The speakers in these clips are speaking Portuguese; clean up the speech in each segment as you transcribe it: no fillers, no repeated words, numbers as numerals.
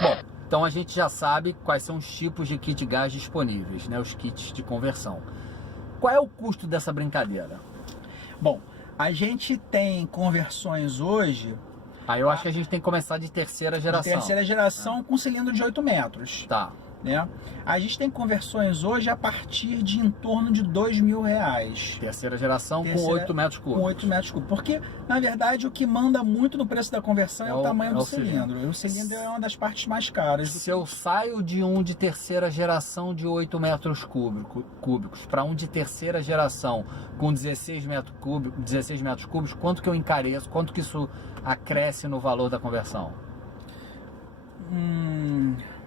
Bom, então a gente já sabe quais são os tipos de kit gás disponíveis, né? Os kits de conversão. Qual é o custo dessa brincadeira? Bom, a gente tem conversões hoje Aí eu acho que a gente tem que começar de terceira geração. de terceira geração com cilindro de 8 metros. Tá. Né? A gente tem conversões hoje a partir de em torno de R$ 2.000. Terceira geração com 8 metros cúbicos. Com 8 metros cúbicos. Porque, na verdade, o que manda muito no preço da conversão é o tamanho do cilindro. E o cilindro é uma das partes mais caras. Se eu saio de um de terceira geração de 8 metros cúbicos para um de terceira geração com 16 metros cúbicos, quanto que eu encareço? Quanto que isso acresce no valor da conversão?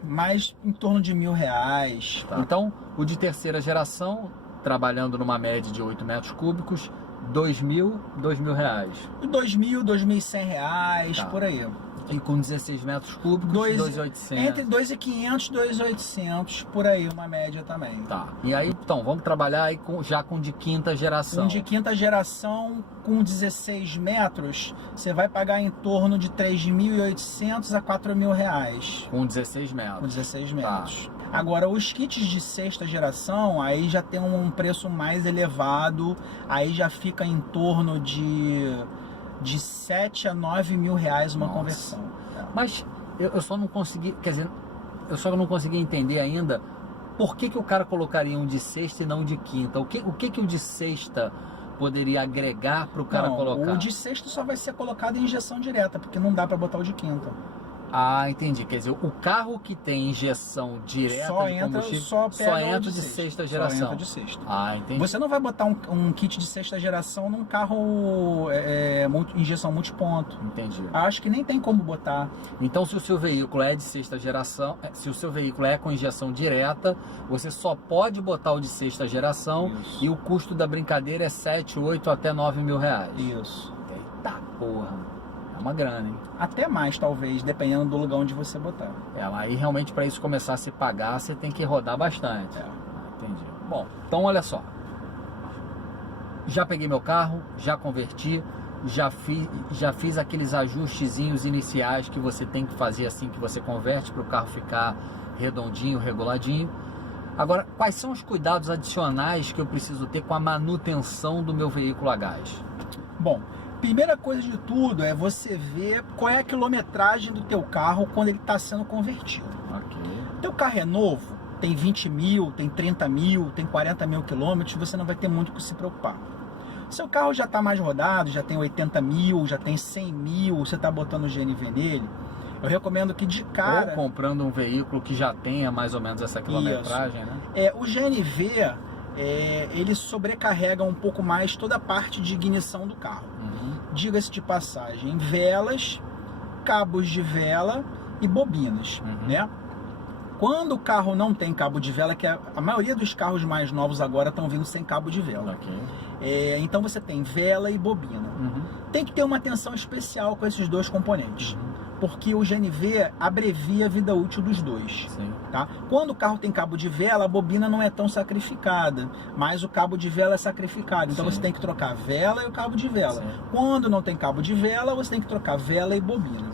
Mais em torno de R$ 1.000. Tá. Então, o de terceira geração, trabalhando numa média de 8 metros cúbicos, R$ 2.000, R$ 2.000, R$ 2.100, Tá. por aí. E com 16 metros cúbicos, 2.800. Entre 2.500 e 2.800, por aí, uma média também. Tá. E aí, então, vamos trabalhar aí já com de quinta geração. Um de quinta geração com 16 metros, você vai pagar em torno de R$ 3.800 a R$ 4.000. Com 16 metros. Com 16 metros. Agora, os kits de sexta geração, aí já tem um preço mais elevado, aí já fica em torno de 7 a 9 mil reais uma conversão. Mas eu só não consegui, quer dizer, eu só não consegui entender ainda por que o cara colocaria um de sexta e não um de quinta. O que o de sexta poderia agregar para o cara colocar? O de sexta só vai ser colocado em injeção direta, porque não dá para botar o de quinta. Ah, entendi. Quer dizer, o carro que tem injeção direta de combustível só entra de sexta geração. Só entra de sexta. Ah, entendi. Você não vai botar um kit de sexta geração num carro injeção multiponto. Entendi. Acho que nem tem como botar. Então, se o seu veículo é de sexta geração, se o seu veículo é com injeção direta, você só pode botar o de sexta geração. Isso. E o custo da brincadeira é 7, 8 até 9 mil reais. Isso. Eita porra. É uma grana, hein? Até mais, talvez, dependendo do lugar onde você botar. Aí realmente para isso começar a se pagar, você tem que rodar bastante. Entendi. Bom, então olha só. Já peguei meu carro, já converti, já fiz aqueles ajustezinhos iniciais que você tem que fazer assim que você converte para o carro ficar redondinho, reguladinho. Agora, quais são os cuidados adicionais que eu preciso ter com a manutenção do meu veículo a gás? Bom, primeira coisa de tudo é você ver qual é a quilometragem do teu carro quando ele está sendo convertido. Ok. Teu carro é novo, tem 20 mil, tem 30 mil, tem 40 mil quilômetros, você não vai ter muito com se preocupar. Seu carro já está mais rodado, já tem 80 mil, já tem 100 mil, você está botando o GNV nele, eu recomendo que de cara... Ou comprando um veículo que já tenha mais ou menos essa quilometragem, né? O GNV, ele sobrecarrega um pouco mais toda a parte de ignição do carro. Diga-se de passagem, velas, cabos de vela e bobinas, né? Quando o carro não tem cabo de vela, que a maioria dos carros mais novos agora estão vindo sem cabo de vela. Okay. Então você tem vela e bobina. Tem que ter uma atenção especial com esses dois componentes, porque o GNV abrevia a vida útil dos dois. Sim. Tá? Quando o carro tem cabo de vela, a bobina não é tão sacrificada, mas o cabo de vela é sacrificado. Então você tem que trocar a vela e o cabo de vela. Quando não tem cabo de vela, você tem que trocar vela e bobina.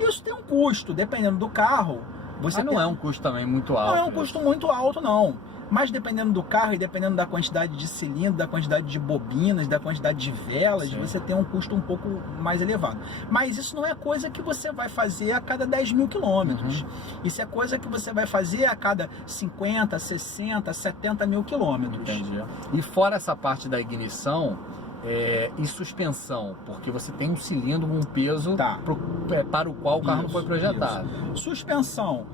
Isso tem um custo, dependendo do carro. Mas não é um custo também muito alto. Não é um custo muito alto, não. Mas dependendo do carro e dependendo da quantidade de cilindro, da quantidade de bobinas, da quantidade de velas, você tem um custo um pouco mais elevado. Mas isso não é coisa que você vai fazer a cada 10 mil quilômetros. Isso é coisa que você vai fazer a cada 50, 60, 70 mil quilômetros. Entendi. E fora essa parte da ignição... e suspensão, porque você tem um cilindro com um peso para o qual o carro não foi projetado. Suspensão.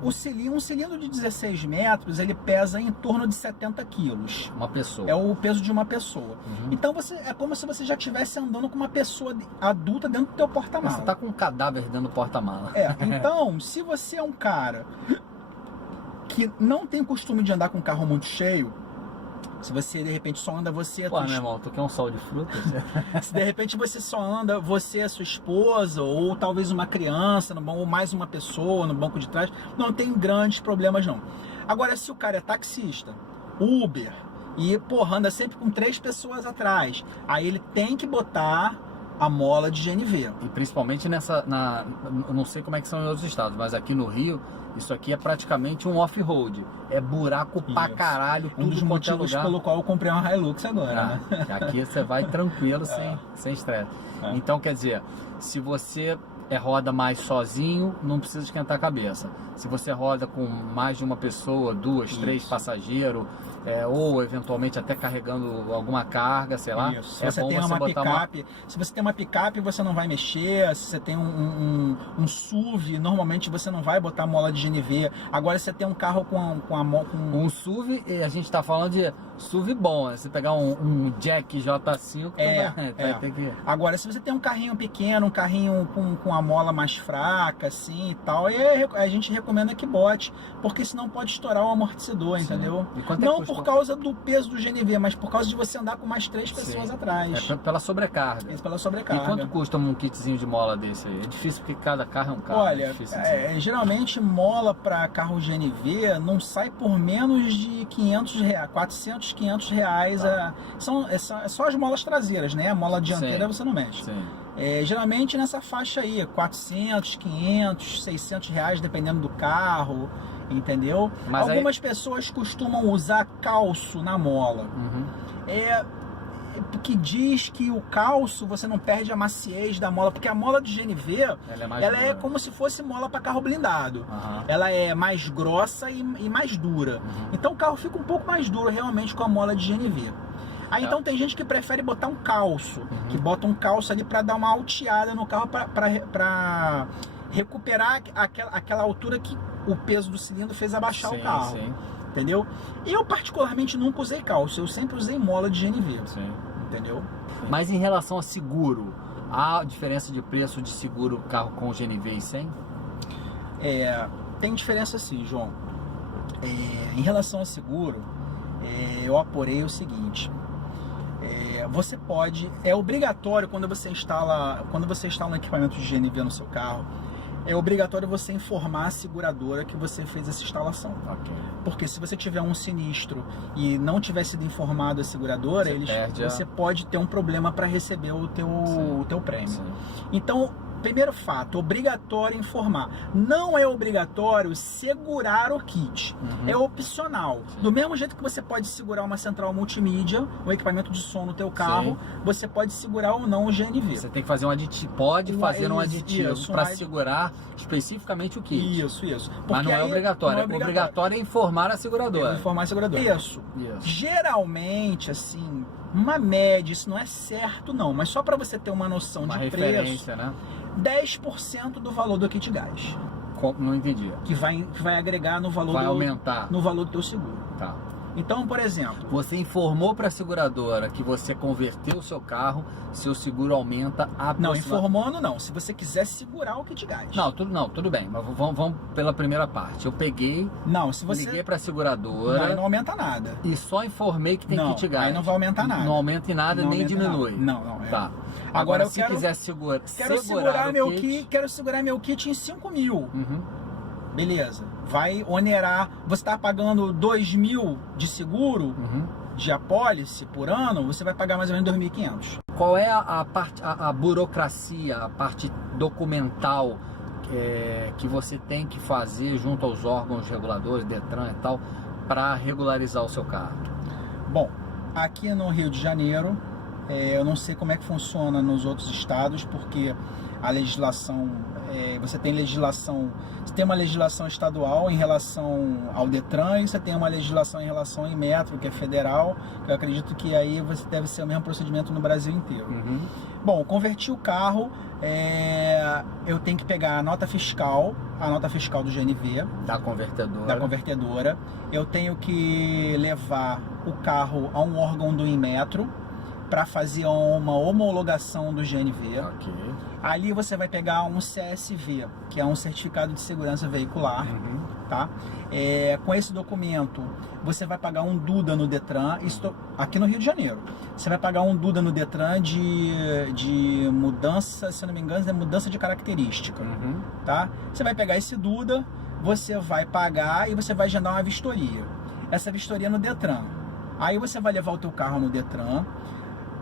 Um cilindro de 16 metros, ele pesa em torno de 70 quilos. Uma pessoa. É o peso de uma pessoa. Então é como se você já estivesse andando com uma pessoa adulta dentro do teu porta-mala. Você está com um cadáver dentro do porta-mala. Então, se você é um cara que não tem costume de andar com um carro muito cheio, se você de repente só anda você... Pô, meu irmão, tu quer um sol de frutas? Se de repente você só anda você, a sua esposa, ou talvez uma criança, ou mais uma pessoa no banco de trás, não tem grandes problemas não. Agora, se o cara é taxista, Uber, e porra, anda sempre com 3 pessoas atrás, aí ele tem que botar a mola de GNV. E principalmente eu não sei como é que são em outros estados, mas aqui no Rio, isso aqui é praticamente um off-road. É buraco pra caralho, Um dos tudo quanto é motivos lugar. pelo qual eu comprei uma Hilux agora, né? Aqui você vai tranquilo, sem estresse. Então, quer dizer, se você roda mais sozinho, não precisa esquentar a cabeça. Se você roda com mais de uma pessoa, 2, 3 passageiros, ou eventualmente até carregando alguma carga, sei lá, Se você tem uma picape, se você tem uma picape, você não vai mexer. Se você tem um SUV, normalmente você não vai botar mola de GNV. Agora, se você tem um carro um SUV, a gente está falando de SUV bom, né? Se pegar um Jack J5, vai ter que... Agora, se você tem um carrinho pequeno, um carrinho com a mola mais fraca, assim e tal, a gente recomenda que bote, porque senão pode estourar o amortecedor, entendeu? Não por causa do peso do GNV, mas por causa de você andar com mais 3 pessoas atrás. Pela sobrecarga. Pela sobrecarga. E quanto custa um kitzinho de mola desse aí? É difícil porque cada carro é um carro. Olha, geralmente mola para carro GNV não sai por menos de 500 reais, 400, 500 reais. É só as molas traseiras, né? A mola dianteira você não mexe. Sim. Geralmente nessa faixa aí, 400, 500, 600 reais, dependendo do carro, entendeu? Mas algumas pessoas costumam usar calço na mola. Que diz que o calço você não perde a maciez da mola, porque a mola de GNV ela é como se fosse mola para carro blindado. Ela é mais grossa e mais dura. Então o carro fica um pouco mais duro realmente com a mola de GNV. Aí então tem gente que prefere botar um calço, que bota um calço ali para dar uma alteada no carro, para recuperar aquela altura que o peso do cilindro fez abaixar o carro. Entendeu? Eu particularmente nunca usei calço, eu sempre usei mola de GNV. Entendeu? Mas em relação a seguro, há diferença de preço de seguro carro com GNV e sem? Tem diferença sim, João. Em relação a seguro, eu apurei o seguinte. Você pode, é obrigatório quando você instala um equipamento de GNV no seu carro, é obrigatório você informar a seguradora que você fez essa instalação. Porque se você tiver um sinistro e não tiver sido informado a seguradora, você pode ter um problema para receber o teu prêmio. Então, primeiro fato, obrigatório informar. Não é obrigatório segurar o kit. É opcional. Do mesmo jeito que você pode segurar uma central multimídia, um equipamento de som no teu carro, você pode segurar ou não o GNV. Você tem que fazer um aditivo, fazer um aditivo para segurar especificamente o kit. Isso. Mas não é obrigatório. O obrigatório é informar a seguradora. Isso. Geralmente, assim, uma média, isso não é certo não, mas só para você ter uma noção de preço, né? 10% do valor do kit gás. Não entendi. Que vai agregar no valor aumentar no valor do teu seguro. Então, por exemplo, você informou para a seguradora que você converteu o seu carro, seu seguro aumenta Não, informando não. Se você quiser segurar o kit gás. Tudo bem, mas vamos pela primeira parte. Eu peguei, liguei para a seguradora. Não aumenta nada. E só informei que tem kit gás. Aí não vai aumentar nada. Não aumenta em nada, nem diminui. Não. Tá. Agora se quiser segurar quero segurar meu kit em 5 mil. Beleza, vai onerar, você está pagando 2 mil de seguro, de apólice por ano, você vai pagar mais ou menos 2.500. Qual é a burocracia, a parte documental que você tem que fazer junto aos órgãos reguladores, Detran e tal, para regularizar o seu carro? Bom, aqui no Rio de Janeiro, eu não sei como é que funciona nos outros estados, porque a legislação, você tem uma legislação estadual em relação ao Detran e você tem uma legislação em relação ao Inmetro, que é federal, que eu acredito que aí você deve ser o mesmo procedimento no Brasil inteiro. Bom, converti o carro, eu tenho que pegar a nota fiscal do GNV. Da convertedora. Eu tenho que levar o carro a um órgão do Inmetro para fazer uma homologação do GNV. Ali você vai pegar um CSV, que é um Certificado de Segurança Veicular. Tá? Com esse documento, você vai pagar um DUDA no Detran, aqui no Rio de Janeiro. Você vai pagar um DUDA no Detran de mudança, se eu não me engano, é mudança de característica. Tá? Você vai pegar esse DUDA, você vai pagar e você vai agendar uma vistoria. Essa vistoria no Detran. Aí você vai levar o teu carro no Detran.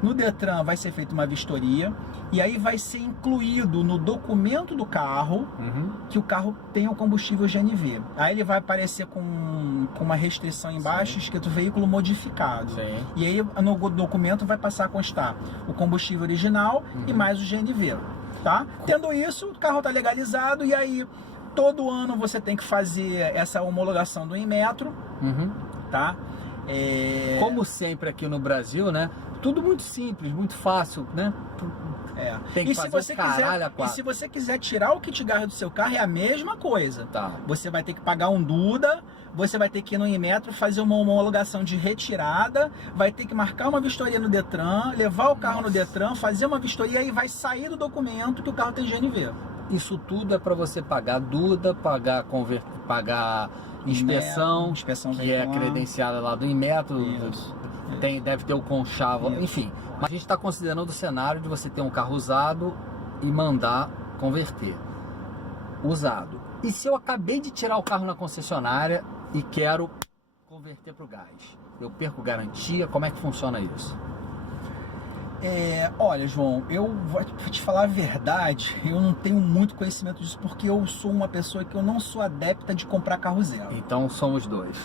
No Detran vai ser feita uma vistoria e aí vai ser incluído no documento do carro que o carro tem o combustível GNV. Aí ele vai aparecer com uma restrição embaixo, escrito veículo modificado. Sim. E aí no documento vai passar a constar o combustível original e mais o GNV. Tá? Tendo isso, o carro está legalizado e aí todo ano você tem que fazer essa homologação do Inmetro, tá? Como sempre aqui no Brasil, né? Tudo muito simples, muito fácil, né? Tem que E fazer se o caralho a e quatro. se você quiser tirar o kit gás do seu carro, é a mesma coisa. Tá. Você vai ter que pagar um Duda, você vai ter que ir no Inmetro fazer uma homologação de retirada, vai ter que marcar uma vistoria no Detran, levar o carro no Detran, fazer uma vistoria e vai sair do documento que o carro tem GNV. Isso tudo é para você pagar Duda, pagar inspeção, que é credenciada lá do Inmetro, deve ter o conchavo, enfim. Mas a gente está considerando o cenário de você ter um carro usado e mandar converter. Usado. E se eu acabei de tirar o carro na concessionária e quero converter para o gás? Eu perco garantia? Como é que funciona isso? Olha, João, eu vou te falar a verdade, eu não tenho muito conhecimento disso porque eu sou uma pessoa que eu não sou adepta de comprar carro zero. Então somos dois.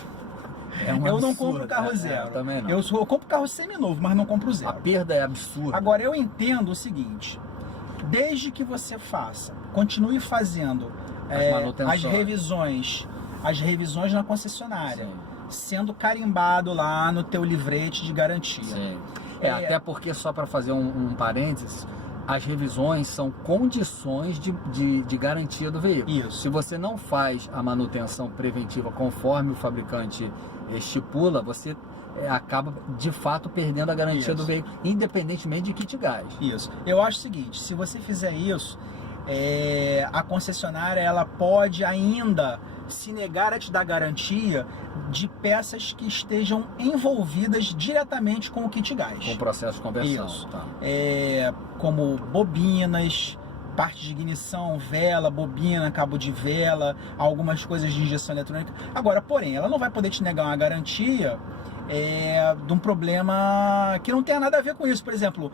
Eu não compro carro zero. Também não. Eu compro carro seminovo, mas não compro zero. A perda é absurda. Agora, eu entendo o seguinte, desde que você continue fazendo as revisões na concessionária, sendo carimbado lá no teu livrete de garantia. Sim. Até porque, só para fazer um parênteses, as revisões são condições de garantia do veículo. Isso. Se você não faz a manutenção preventiva conforme o fabricante estipula, você acaba de fato perdendo a garantia do veículo, independentemente de kit gás. Isso. Eu acho o seguinte, se você fizer isso, a concessionária ela pode ainda se negar a te dar garantia de peças que estejam envolvidas diretamente com o kit gás. Com o processo de conversão. Isso. Tá. Como bobinas, parte de ignição, vela, bobina, cabo de vela, algumas coisas de injeção eletrônica. Agora, porém, ela não vai poder te negar uma garantia de um problema que não tenha nada a ver com isso. Por exemplo,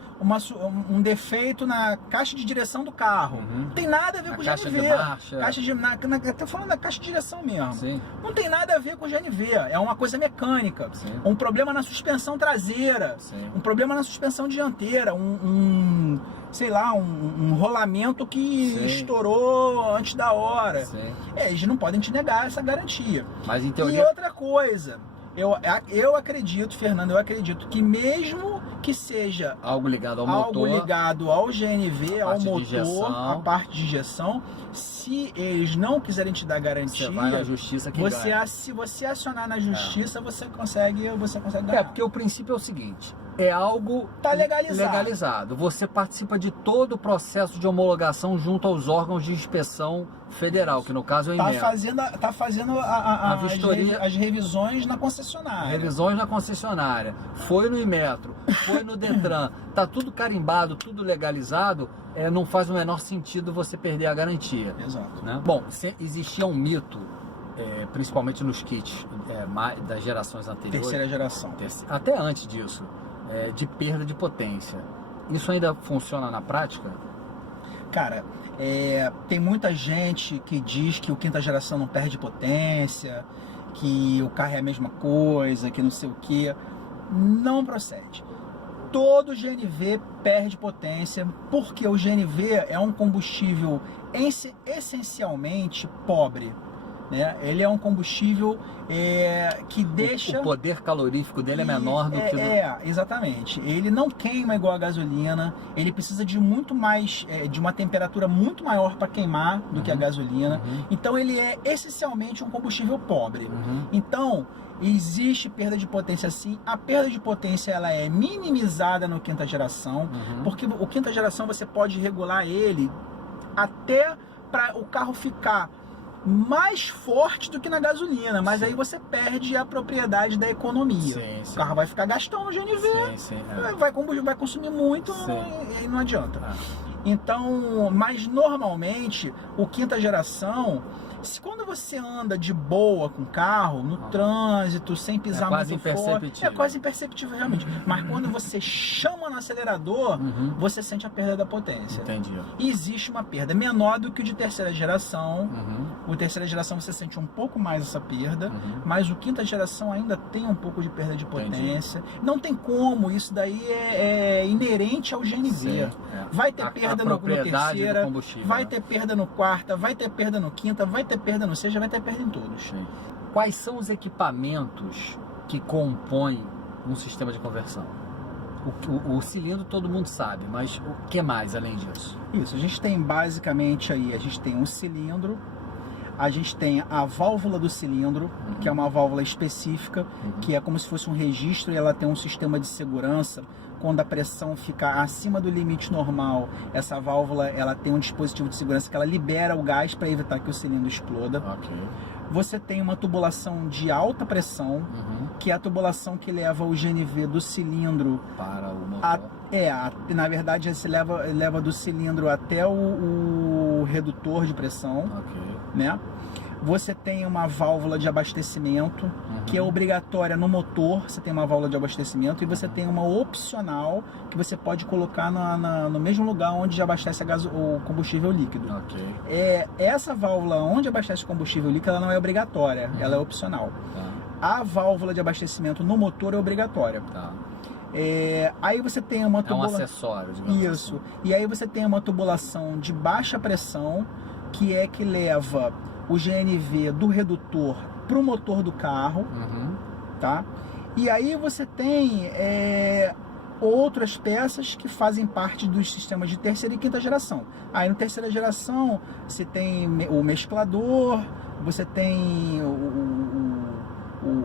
um defeito na caixa de direção do carro. Não tem nada a ver com o caixa GNV. de marcha. Estou falando da caixa de direção mesmo. Sim. Não tem nada a ver com o GNV. É uma coisa mecânica. Sim. Um problema na suspensão traseira. Sim. Um problema na suspensão dianteira. Sei lá, um rolamento que estourou antes da hora. Eles não podem te negar essa garantia. Mas em teoria... E outra coisa, eu acredito, Fernando, que mesmo que seja algo ligado ao motor, algo ligado ao GNV, ao motor, a parte de injeção, se eles não quiserem te dar garantia, você vai na justiça que ganha. Se você acionar na justiça, você consegue ganhar. Porque o princípio é o seguinte, é algo legalizado. Você participa de todo o processo de homologação junto aos órgãos de inspeção federal, que no caso é o Inmetro. Tá fazendo a vistoria, as revisões na concessionária. Revisões na concessionária. Foi no Inmetro, foi no Detran. Tá tudo carimbado, tudo legalizado. Não faz o menor sentido você perder a garantia. Exato. Né? Bom, existia um mito, principalmente nos kits das gerações anteriores. Terceira geração. Até antes disso. De perda de potência. Isso ainda funciona na prática? Cara, tem muita gente que diz que o quinta geração não perde potência, que o carro é a mesma coisa, que não sei o que. Não procede. Todo GNV perde potência porque o GNV é um combustível essencialmente pobre. Né? Ele é um combustível que deixa... O poder calorífico dele é menor do que... Exatamente. Ele não queima igual a gasolina, ele precisa de muito mais, de uma temperatura muito maior para queimar do que a gasolina. Então ele é essencialmente um combustível pobre. Então, existe perda de potência sim. A perda de potência ela é minimizada no quinta geração, porque o quinta geração você pode regular ele até para o carro ficar mais forte do que na gasolina, mas aí você perde a propriedade da economia. O carro vai ficar gastando no GNV, vai consumir muito e aí não adianta. Então, mas normalmente o quinta geração, Quando você anda de boa com o carro, no trânsito, sem pisar quase muito forte, imperceptível. é quase imperceptível realmente. Mas quando você chama no acelerador, você sente a perda da potência. Entendi. E existe uma perda menor do que o de terceira geração. O terceira geração você sente um pouco mais essa perda, mas o quinta geração ainda tem um pouco de perda de potência. Não tem como, isso daí é inerente ao GNV. Sim, Vai ter perda no terceira, vai né? ter perda no quarta, vai ter perda no quinta, vai ter perda no sexta, vai ter perda em todos. Sim. Quais são os equipamentos que compõem um sistema de conversão? O cilindro todo mundo sabe, mas o que mais além disso? Isso, a gente tem basicamente aí, a gente tem um cilindro, a gente tem a válvula do cilindro, que é uma válvula específica, que é como se fosse um registro e ela tem um sistema de segurança. Quando a pressão fica acima do limite normal, essa válvula ela tem um dispositivo de segurança que ela libera o gás para evitar que o cilindro exploda. Okay. Você tem uma tubulação de alta pressão, que é a tubulação que leva o GNV do cilindro para o motor. Na verdade, você leva do cilindro até o redutor de pressão, né? Você tem uma válvula de abastecimento, que é obrigatória no motor, você tem uma válvula de abastecimento, e você tem uma opcional, que você pode colocar no mesmo lugar onde abastece o combustível líquido. Essa válvula onde abastece o combustível líquido, ela não é obrigatória, ela é opcional. A válvula de abastecimento no motor é obrigatória. Aí você tem uma tubulação... É um acessório, digamos Isso. E aí você tem uma tubulação de baixa pressão, que leva o GNV do redutor para o motor do carro, tá? E aí você tem outras peças que fazem parte dos sistemas de terceira e quinta geração. Aí no terceira geração você tem o mesclador, você tem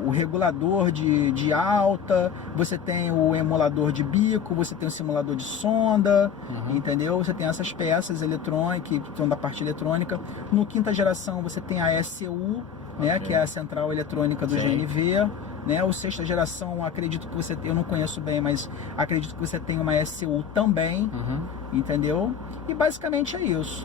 o regulador de alta, você tem o emulador de bico, você tem o simulador de sonda, entendeu? Você tem essas peças eletrônicas, que são da parte eletrônica. No quinta geração você tem a ECU, né, que é a central eletrônica do GNV, né? O sexta geração, acredito que você, eu não conheço bem, mas acredito que você tem uma ECU também, entendeu? E basicamente é isso.